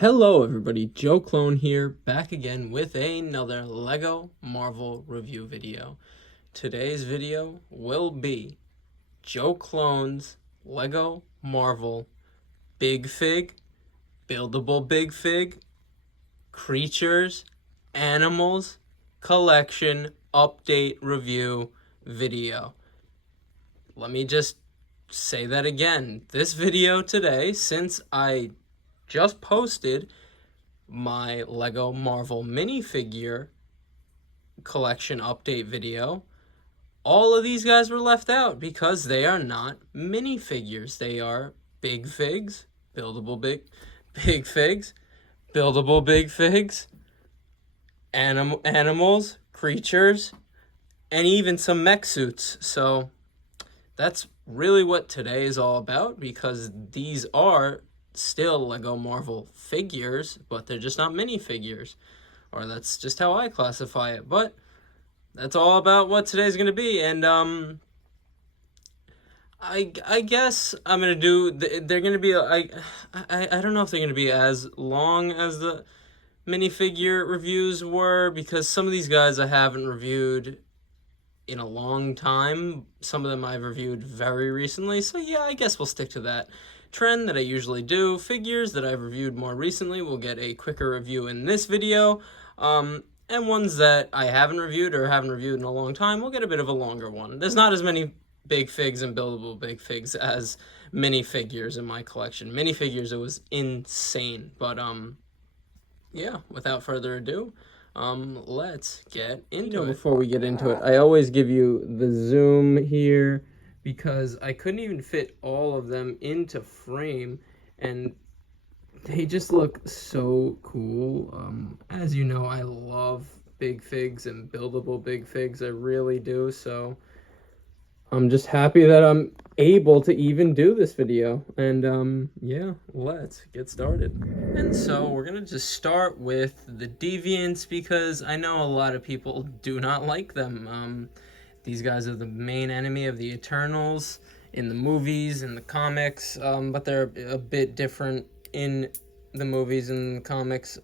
Hello everybody, Joe Clone here, back again with another LEGO Marvel review video. Today's video will be Joe Clone's LEGO Marvel Big Fig, Buildable Big Fig, Creatures, Animals, Collection, Update Review video. Let me just say that again. This video today, since I just posted my LEGO Marvel minifigure collection update video, all of these guys were left out because they are not minifigures. They are big figs, buildable big figs, buildable big figs, animals, creatures, and even some mech suits. So that's really what today is all about, because these are still LEGO Marvel figures, but they're just not minifigures, or that's just how I classify it. But that's all about what today's gonna be, and I guess I'm gonna do. They're gonna be I don't know if they're gonna be as long as the minifigure reviews were, because some of these guys I haven't reviewed in a long time. Some of them I've reviewed very recently, so yeah, I guess we'll stick to that trend that I usually do. Figures that I've reviewed more recently will get a quicker review in this video, and ones that I haven't reviewed or haven't reviewed in a long time will get a bit of a longer one. There's not as many big figs and buildable big figs as minifigures in my collection. Minifigures, it was insane. But yeah, without further ado, let's get into it. Before we get into it, I always give you the zoom here because I couldn't even fit all of them into frame, and they just look so cool. As you know, I love big figs and buildable big figs. I really do. So I'm just happy that I'm able to even do this video. And yeah, let's get started. And so we're gonna just start with the Deviants, because I know a lot of people do not like them. These guys are the main enemy of the Eternals in the movies and the comics, but they're a bit different in the movies and the comics.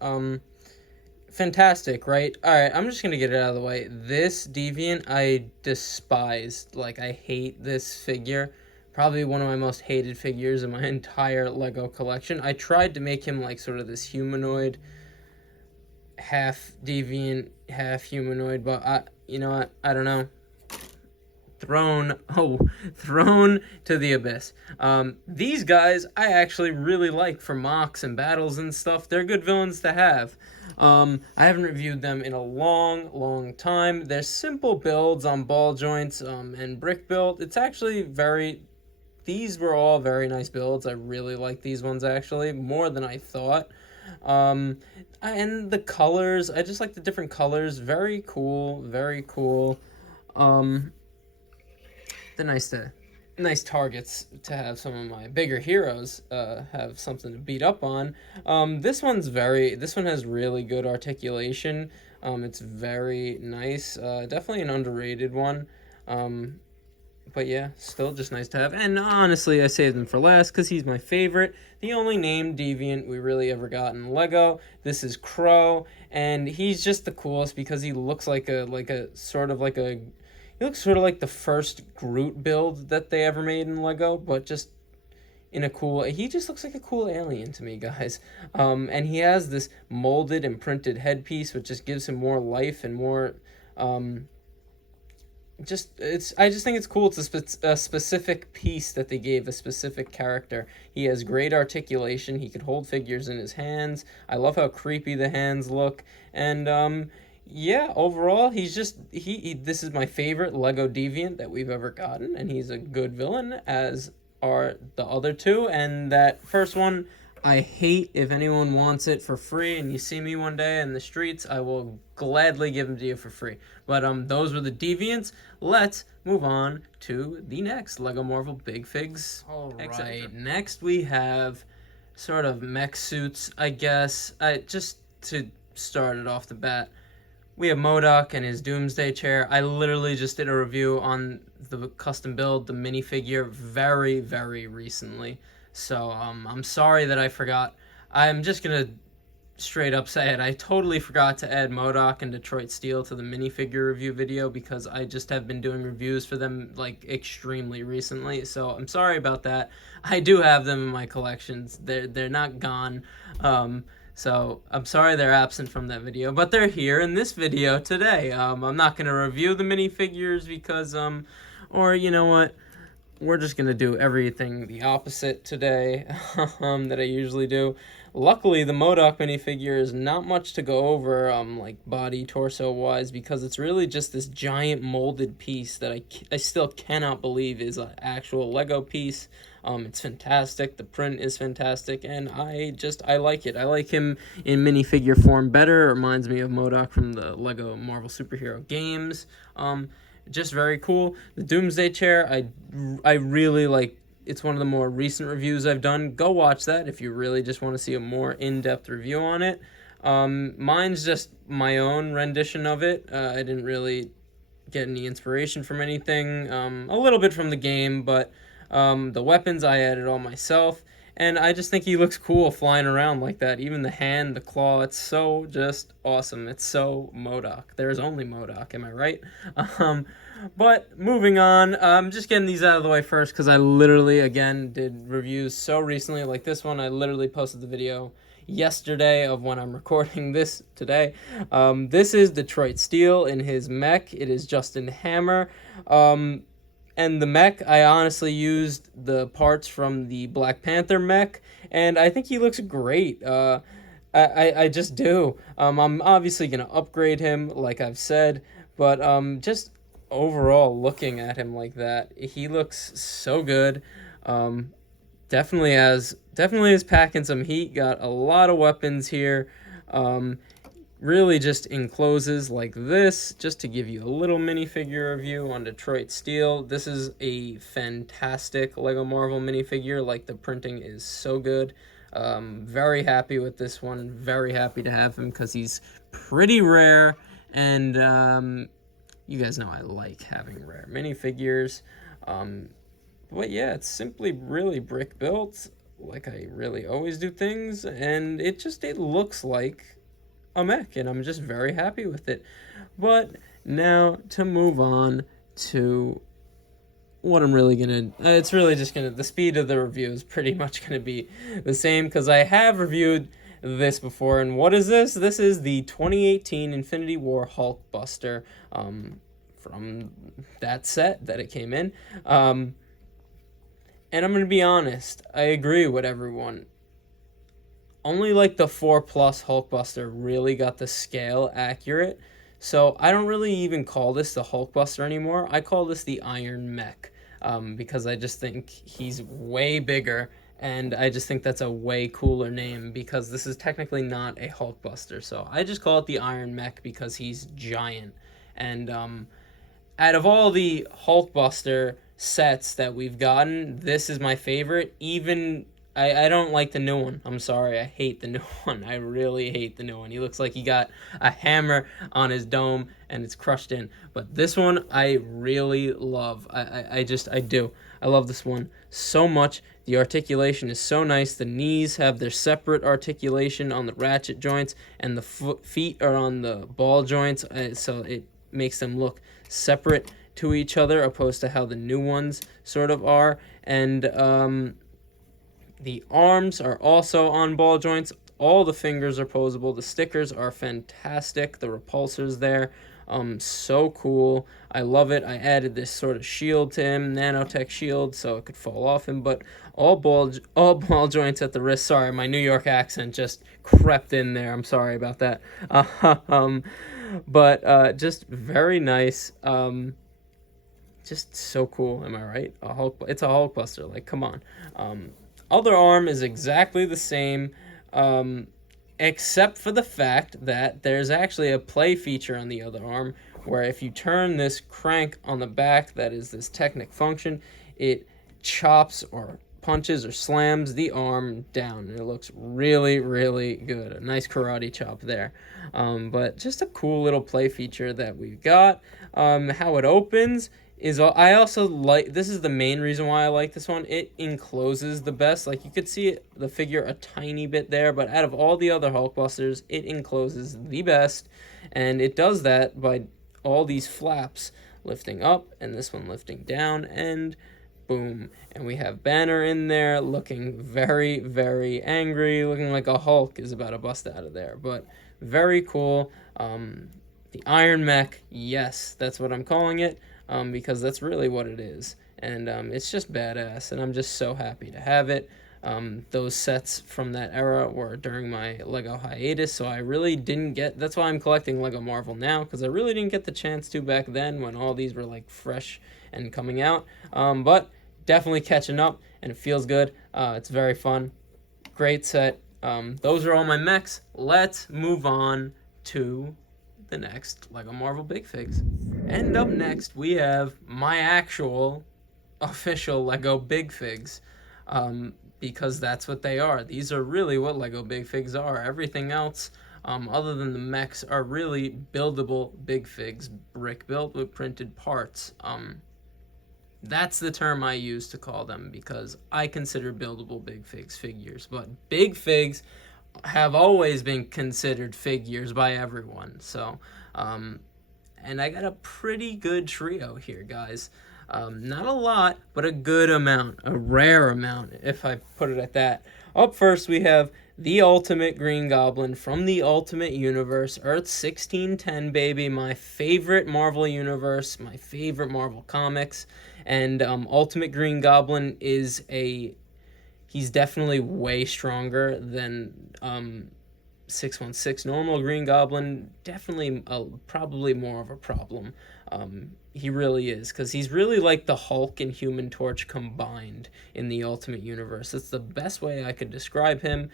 Fantastic, right? Alright, I'm just gonna get it out of the way. This Deviant I despise. Like, I hate this figure. Probably one of my most hated figures in my entire LEGO collection. I tried to make him like sort of this humanoid, half deviant, half humanoid, but you know what? I don't know. Thrown to the abyss. These guys I actually really like for mocks and battles and stuff. They're good villains to have. I haven't reviewed them in a long time. They're simple builds on ball joints and brick build. It's actually these were all very nice builds. I really like these ones, actually, more than I thought. And the colors, I just like the different colors. Very cool, very cool. They're nice targets to have some of my bigger heroes have something to beat up on. This one has really good articulation. It's very nice. Definitely an underrated one. But yeah, still just nice to have. And honestly, I saved him for last because he's my favorite. The only named Deviant we really ever got in LEGO. This is Crow, and he's just the coolest because he looks like he looks sort of like the first Groot build that they ever made in LEGO, but just in a cool... He just looks like a cool alien to me, guys. And he has this molded and printed headpiece, which just gives him more life and more... I just think it's cool. It's a specific piece that they gave a specific character. He has great articulation. He could hold figures in his hands. I love how creepy the hands look. And yeah, overall, he's just this is my favorite LEGO Deviant that we've ever gotten, and he's a good villain, as are the other two. And that first one, I hate. If anyone wants it for free and you see me one day in the streets, I will gladly give them to you for free. But those were the Deviants. Let's move on to the next LEGO Marvel Big Figs. All right, next we have sort of mech suits, I guess. Just to start it off the bat, we have MODOK and his Doomsday chair. I literally just did a review on the custom build, the minifigure, very recently. So I'm sorry that I forgot. I'm just gonna straight up say it. I totally forgot to add MODOK and Detroit Steel to the minifigure review video because I just have been doing reviews for them like extremely recently. So I'm sorry about that. I do have them in my collections. They're not gone. So I'm sorry they're absent from that video, but they're here in this video today. I'm not gonna review the minifigures because or you know what? We're just gonna do everything the opposite today that I usually do. Luckily, the MODOK minifigure is not much to go over, like body, torso wise, because it's really just this giant molded piece that I still cannot believe is an actual Lego piece. It's fantastic. The print is fantastic, and I like it. I like him in minifigure form better. It reminds me of MODOK from the Lego Marvel superhero games. Just very cool. The Doomsday Chair, I really like. It's one of the more recent reviews I've done. Go watch that if you really just want to see a more in-depth review on it. Mine's just my own rendition of it. I didn't really get any inspiration from anything. A little bit from the game, but the weapons I added all myself. And I just think he looks cool flying around like that. Even the hand, the claw, it's so just awesome. It's so MODOK. There's only MODOK, am I right? But moving on, I'm just getting these out of the way first because I literally, again, did reviews so recently. Like this one, I literally posted the video yesterday of when I'm recording this today. This is Detroit Steel in his mech. It is Justin Hammer. And the mech, I honestly used the parts from the Black Panther mech, and I think he looks great. I just do. I'm obviously going to upgrade him, like I've said, but just overall looking at him like that, he looks so good. Definitely is packing some heat. Got a lot of weapons here. Really just encloses like this, just to give you a little minifigure review on Detroit Steel. This is a fantastic Lego Marvel minifigure. Like, the printing is so good. Very happy with this one. Very happy to have him because he's pretty rare, and you guys know I like having rare minifigures. But yeah, it's simply really brick built, like I really always do things, and it looks like a mech, and I'm just very happy with it. But now to move on to what I'm really gonna, it's really just gonna, the speed of the review is pretty much gonna be the same because I have reviewed this before. And what is this? This is the 2018 Infinity War Hulkbuster from that set that it came in. And I'm gonna be honest, I agree with everyone. Only like the 4+ Hulkbuster really got the scale accurate. So I don't really even call this the Hulkbuster anymore. I call this the Iron Mech because I just think he's way bigger, and I just think that's a way cooler name because this is technically not a Hulkbuster. So I just call it the Iron Mech because he's giant. And out of all the Hulkbuster sets that we've gotten, this is my favorite. Even I don't like the new one. I'm sorry. I hate the new one. I really hate the new one. He looks like he got a hammer on his dome and it's crushed in. But this one I really love. I do. I love this one so much. The articulation is so nice. The knees have their separate articulation on the ratchet joints, and the feet are on the ball joints. So it makes them look separate to each other, opposed to how the new ones sort of are. And the arms are also on ball joints. All the fingers are posable. The stickers are fantastic. The repulsors there, so cool. I love it. I added this sort of shield to him, nanotech shield, so it could fall off him. But all ball joints at the wrist. Sorry, my New York accent just crept in there. I'm sorry about that. But just very nice. Just so cool. Am I right? It's a Hulkbuster. Like, come on. Other arm is exactly the same, except for the fact that there's actually a play feature on the other arm, where if you turn this crank on the back, that is this Technic function, it chops or punches or slams the arm down. It looks really, really good. A nice karate chop there. But just a cool little play feature that we've got. How it opens I also like, this is the main reason why I like this one. It encloses the best. Like, you could see the figure a tiny bit there, but out of all the other Hulkbusters, it encloses the best, and it does that by all these flaps lifting up and this one lifting down, and boom. And we have Banner in there looking very, very angry, looking like a Hulk is about to bust out of there. But very cool. The Iron Mech, yes, that's what I'm calling it, because that's really what it is. And it's just badass, and I'm just so happy to have it. Those sets from that era were during my Lego hiatus, so I really didn't get. That's why I'm collecting Lego Marvel now, because I really didn't get the chance to back then when all these were like fresh and coming out. But definitely catching up, and it feels good. It's very fun. Great set. Those are all my mechs. Let's move on to the next Lego Marvel Big Figs. And up next, we have my actual official Lego Big Figs. Because that's what they are. These are really what Lego Big Figs are. Everything else, other than the mechs, are really buildable Big Figs, brick built with printed parts. That's the term I use to call them, because I consider buildable Big Figs figures. But Big Figs have always been considered figures by everyone. So, and I got a pretty good trio here, guys. Not a lot, but a good amount, a rare amount, if I put it at that. Up first, we have the Ultimate Green Goblin from the Ultimate Universe, Earth 1610, baby, my favorite Marvel Universe, my favorite Marvel Comics, and Ultimate Green Goblin is he's definitely way stronger than 616. Normal Green Goblin, definitely probably more of a problem. He really is, because he's really like the Hulk and Human Torch combined in the Ultimate Universe. That's the best way I could describe him.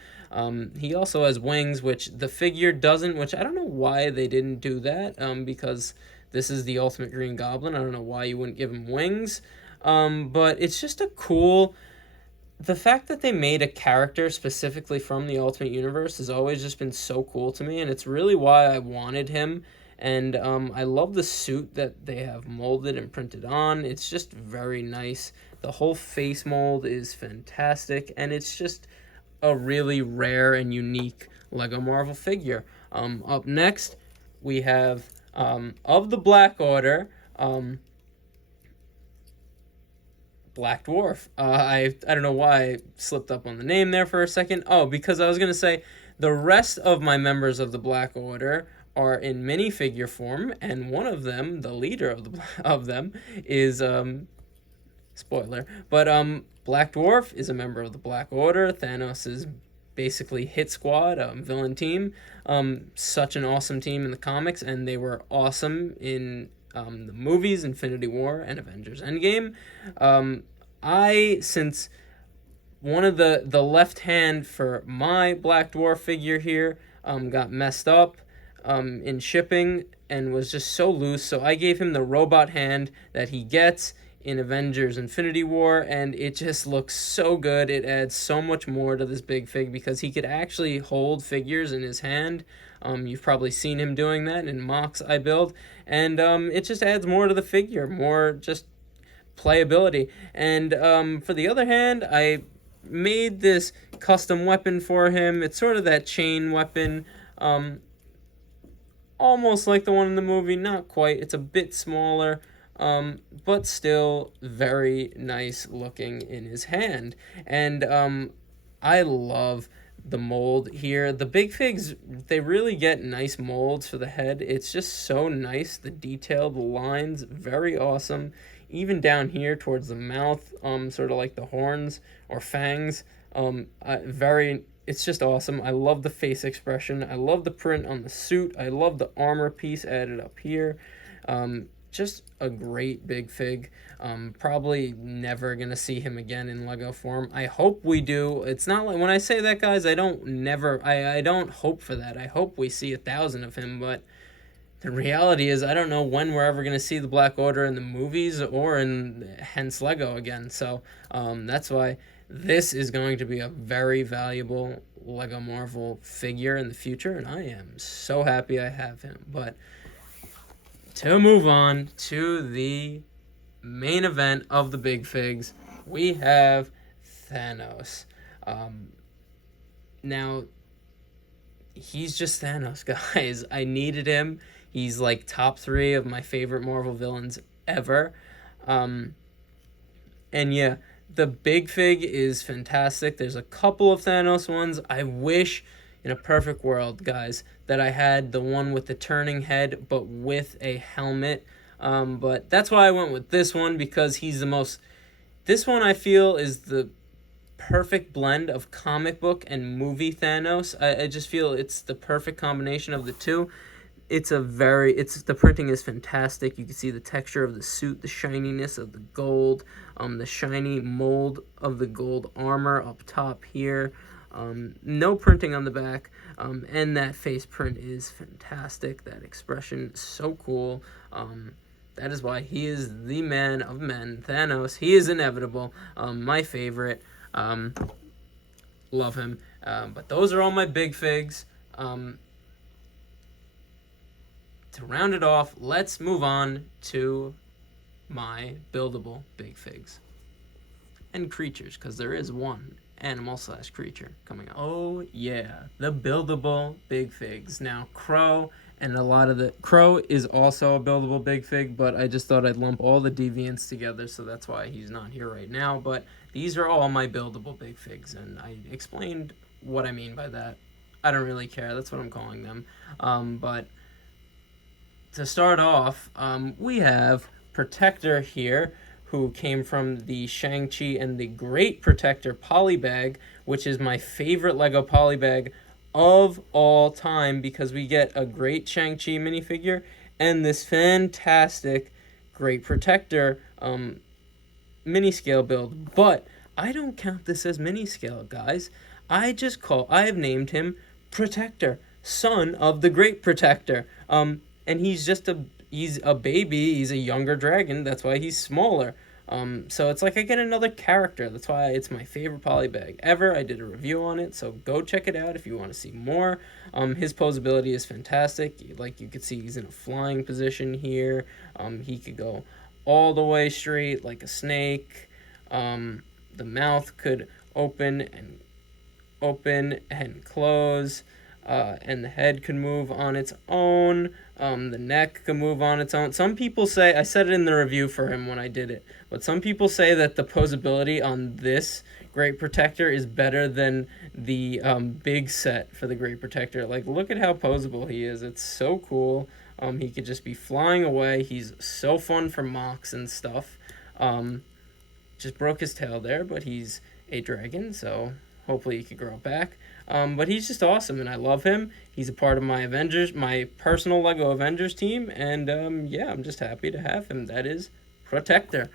He also has wings, which the figure doesn't, which I don't know why they didn't do that, because this is the Ultimate Green Goblin. I don't know why you wouldn't give him wings, but it's just a cool... The fact that they made a character specifically from the Ultimate Universe has always just been so cool to me, and it's really why I wanted him. And I love the suit that they have molded and printed on. It's just very nice. The whole face mold is fantastic, and it's just a really rare and unique Lego Marvel figure. Up next, we have, of the Black Order, Black Dwarf. I don't know why I slipped up on the name there for a second. Oh, because I was going to say the rest of my members of the Black Order are in minifigure form, and one of them, the leader of them, is spoiler, but Black Dwarf is a member of the Black Order, Thanos' basically hit squad, villain team. Such an awesome team in the comics, and they were awesome in the movies, Infinity War and Avengers Endgame. Since one of the left hand for my Black Dwarf figure here got messed up in shipping and was just so loose, so I gave him the robot hand that he gets in Avengers Infinity War, and it just looks so good. It adds so much more to this big fig because he could actually hold figures in his hand. You've probably seen him doing that in mocks I build, and it just adds more to the figure, more just playability. And for the other hand, I made this custom weapon for him. It's sort of that chain weapon, almost like the one in the movie, not quite. It's a bit smaller, but still very nice looking in his hand. And I love the mold here. The big figs, they really get nice molds for the head. It's just so nice. The detailed lines, very awesome. Even down here towards the mouth, sort of like the horns or fangs, it's just awesome. I love the face expression. I love the print on the suit. I love the armor piece added up here. Just a great big fig. Probably never gonna see him again in Lego form. I hope we do. It's not like, when I say that, guys, I don't hope for that. I hope we see 1,000 of him, but the reality is I don't know when we're ever gonna see the Black Order in the movies or in hence Lego again. So that's why this is going to be a very valuable Lego Marvel figure in the future, and I am so happy I have him. But to move on to the main event of the big figs, we have Thanos. Now, he's just Thanos, guys. I needed him. He's like top 3 of my favorite Marvel villains ever. And yeah, the big fig is fantastic. There's a couple of Thanos ones. I wish, in a perfect world, guys, that I had the one with the turning head, but with a helmet. But that's why I went with this one, because he's the most... This one, I feel, is the perfect blend of comic book and movie Thanos. I just feel it's the perfect combination of the two. The printing is fantastic. You can see the texture of the suit, the shininess of the gold, the shiny mold of the gold armor up top here. No printing on the back, and that face print is fantastic. That expression, so cool. That is why he is the man of men, Thanos. He is inevitable. My favorite. Love him. But those are all my big figs. To round it off, let's move on to my buildable big figs. And creatures, because there is one animal/creature coming up. Oh yeah, the buildable big figs. Now, Crow and a lot of the... Crow is also a buildable big fig, but I just thought I'd lump all the Deviants together, so that's why he's not here right now. But these are all my buildable big figs, and I explained what I mean by that. I don't really care. That's what I'm calling them. But to start off, we have Protector here, who came from the Shang-Chi and the Great Protector polybag, which is my favorite Lego polybag of all time, because we get a great Shang-Chi minifigure and this fantastic Great Protector mini scale build. But I don't count this as mini scale, guys. I have named him Protector, son of the Great Protector. And he's a baby. He's a younger dragon. That's why he's smaller. So it's like I get another character. That's why it's my favorite polybag ever. I did a review on it, so go check it out if you want to see more. His posability is fantastic. Like you could see, he's in a flying position here. He could go all the way straight like a snake. The mouth could open and close. And the head could move on its own. The neck could move on its own. Some people say, I said it in the review for him when I did it, but some people say that the posability on this Great Protector is better than the big set for the Great Protector. Like, look at how posable he is. It's so cool. He could just be flying away. He's so fun for mocks and stuff. Just broke his tail there, but he's a dragon, so hopefully he could grow back. But he's just awesome, and I love him. He's a part of my personal Lego Avengers team, and yeah, I'm just happy to have him. That is Protector.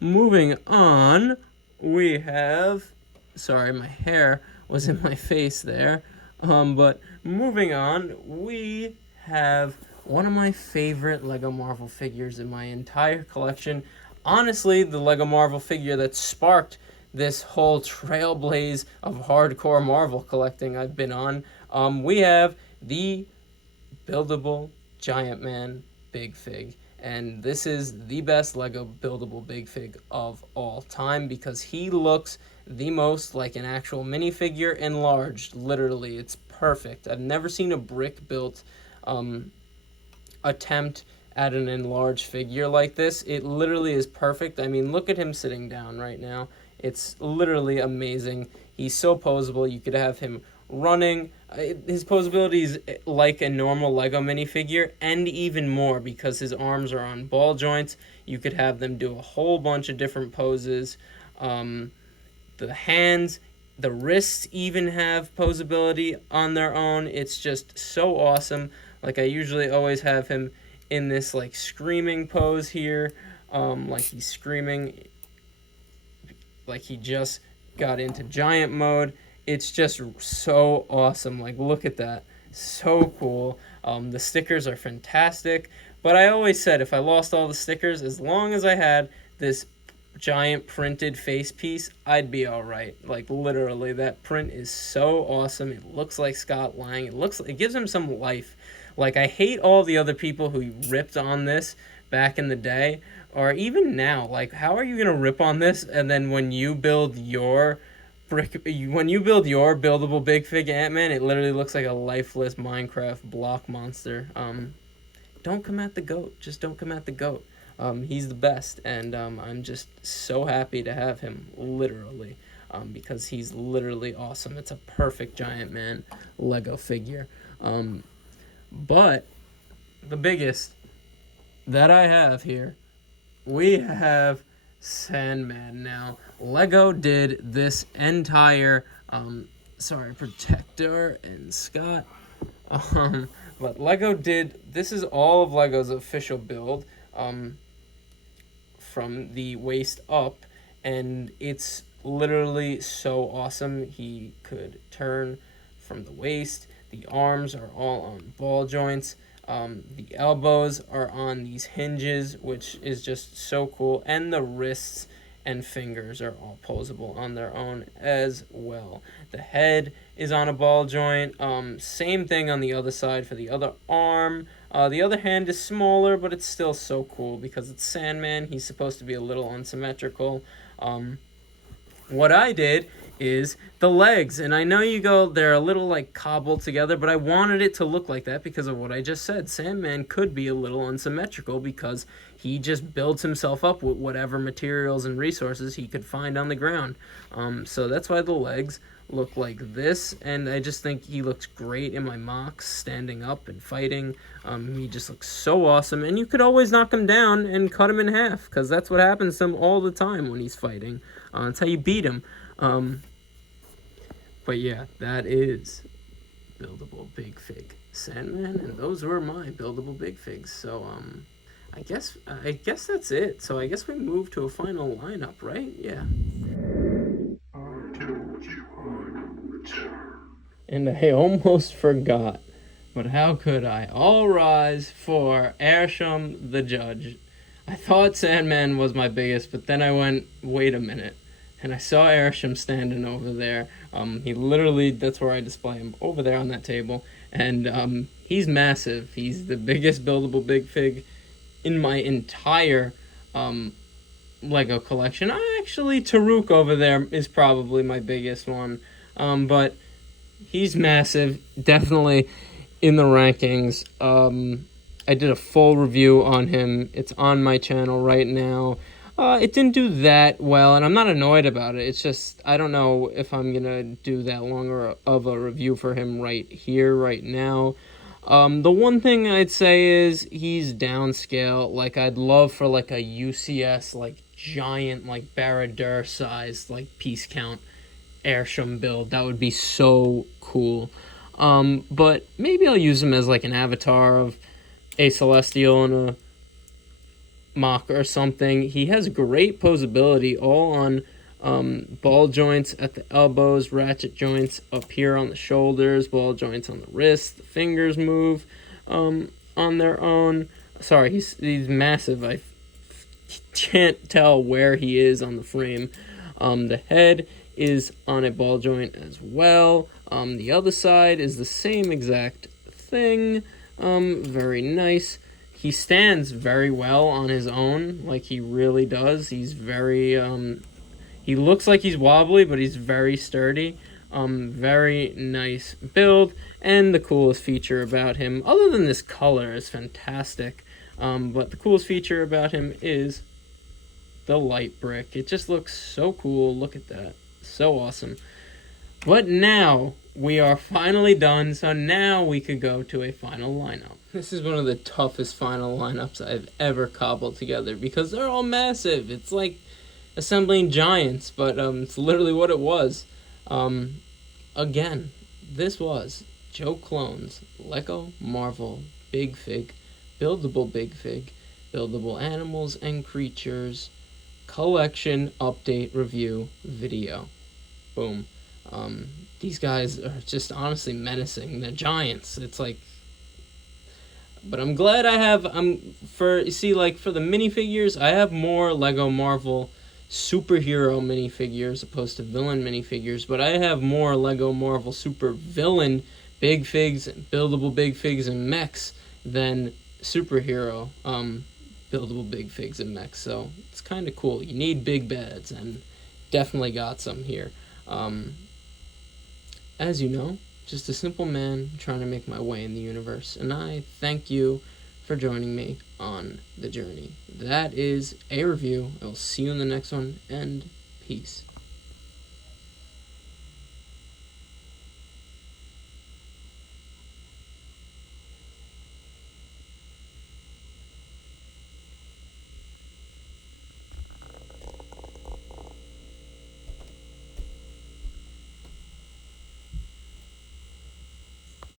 Moving on, we have... Sorry, my hair was in my face there. But moving on, we have one of my favorite Lego Marvel figures in my entire collection. Honestly, the Lego Marvel figure that sparked this whole trailblaze of hardcore Marvel collecting I've been on. We have the Buildable Giant Man Big Fig. And this is the best Lego Buildable Big Fig of all time, because he looks the most like an actual minifigure enlarged. Literally, it's perfect. I've never seen a brick-built attempt at an enlarged figure like this. It literally is perfect. I mean, look at him sitting down right now. It's literally amazing. He's so posable. You could have him running. His posability is like a normal Lego minifigure, and even more, because his arms are on ball joints. You could have them do a whole bunch of different poses. The hands, the wrists even have posability on their own. It's just so awesome. Like, I usually always have him in this like screaming pose here, like he's screaming, like he just got into giant mode. It's just so awesome. Like, look at that, so cool. The stickers are fantastic, but I always said if I lost all the stickers, as long as I had this giant printed face piece, I'd be all right. Like, literally, that print is so awesome. It looks like Scott Lang. It gives him some life. Like, I hate all the other people who ripped on this back in the day, or even now. Like, how are you gonna rip on this, and then when you build your buildable big fig Ant-Man, it literally looks like a lifeless Minecraft block monster. Don't come at the goat. Just don't come at the goat. He's the best, and I'm just so happy to have him, literally, because he's literally awesome. It's a perfect Giant Man Lego figure. But the biggest that I have here, we have Sandman. Now, Lego did this entire, Protector and Scott. But Lego did, this is all of Lego's official build, from the waist up, and it's literally so awesome. He could turn from the waist. The arms are all on ball joints. The elbows are on these hinges, which is just so cool. And the wrists and fingers are all posable on their own as well. The head is on a ball joint. Same thing on the other side for the other arm. The other hand is smaller, but it's still so cool because it's Sandman. He's supposed to be a little unsymmetrical. What I did is the legs, and I know you go, they're a little like cobbled together, but I wanted it to look like that because of what I just said. Sandman could be a little unsymmetrical because he just builds himself up with whatever materials and resources he could find on the ground. So that's why the legs look like this, and I just think he looks great in my mocks, standing up and fighting. He just looks so awesome, and you could always knock him down and cut him in half because that's what happens to him all the time when he's fighting. That's how you beat him. But yeah, that is Buildable Big Fig Sandman, and those were my Buildable Big Figs. So I guess that's it. So I guess we move to a final lineup, right? Yeah. And I almost forgot, but how could I? All rise for Aram the Judge. I thought Sandman was my biggest, but then I went, wait a minute. And I saw Aram standing over there. He literally, that's where I display him, over there on that table. And he's massive. He's the biggest Buildable Big Fig in my entire Lego collection. Taruk over there is probably my biggest one. But he's massive, definitely in the rankings. I did a full review on him. It's on my channel right now. It didn't do that well, and I'm not annoyed about it. It's just, I don't know if I'm going to do that longer of a review for him right here, right now. The one thing I'd say is he's downscale. Like, I'd love for, like, a UCS, like, giant, like, Baradur size, like, piece count Aram build. That would be so cool. But maybe I'll use him as, like, an avatar of a Celestial and a Mach or something. He has great posability, all on ball joints at the elbows, ratchet joints up here on the shoulders, ball joints on the wrists. The fingers move on their own. Sorry, he's massive. I can't tell where he is on the frame. The head is on a ball joint as well. The other side is the same exact thing. Very nice. He stands very well on his own, like he really does. He's very, he looks like he's wobbly, but he's very sturdy. Very nice build, and the coolest feature about him, other than this color, is fantastic, but the coolest feature about him is the light brick. It just looks so cool. Look at that. So awesome. But now we are finally done, so now we could go to a final lineup. This is one of the toughest final lineups I've ever cobbled together because they're all massive. It's like assembling giants, but it's literally what it was. Again, this was Joe Clone's Lego Marvel Big Fig, Buildable Big Fig, Buildable Animals and Creatures Collection Update Review video. Boom. These guys are just honestly menacing. They're giants. It's like, but I'm glad I have, for the minifigures, I have more Lego Marvel superhero minifigures opposed to villain minifigures, but I have more Lego Marvel super villain big figs, buildable big figs, and mechs than superhero buildable big figs and mechs, so it's kind of cool. You need big beds, and definitely got some here. As you know, just a simple man trying to make my way in the universe, and I thank you for joining me on the journey. That is a review. I will see you in the next one, and peace.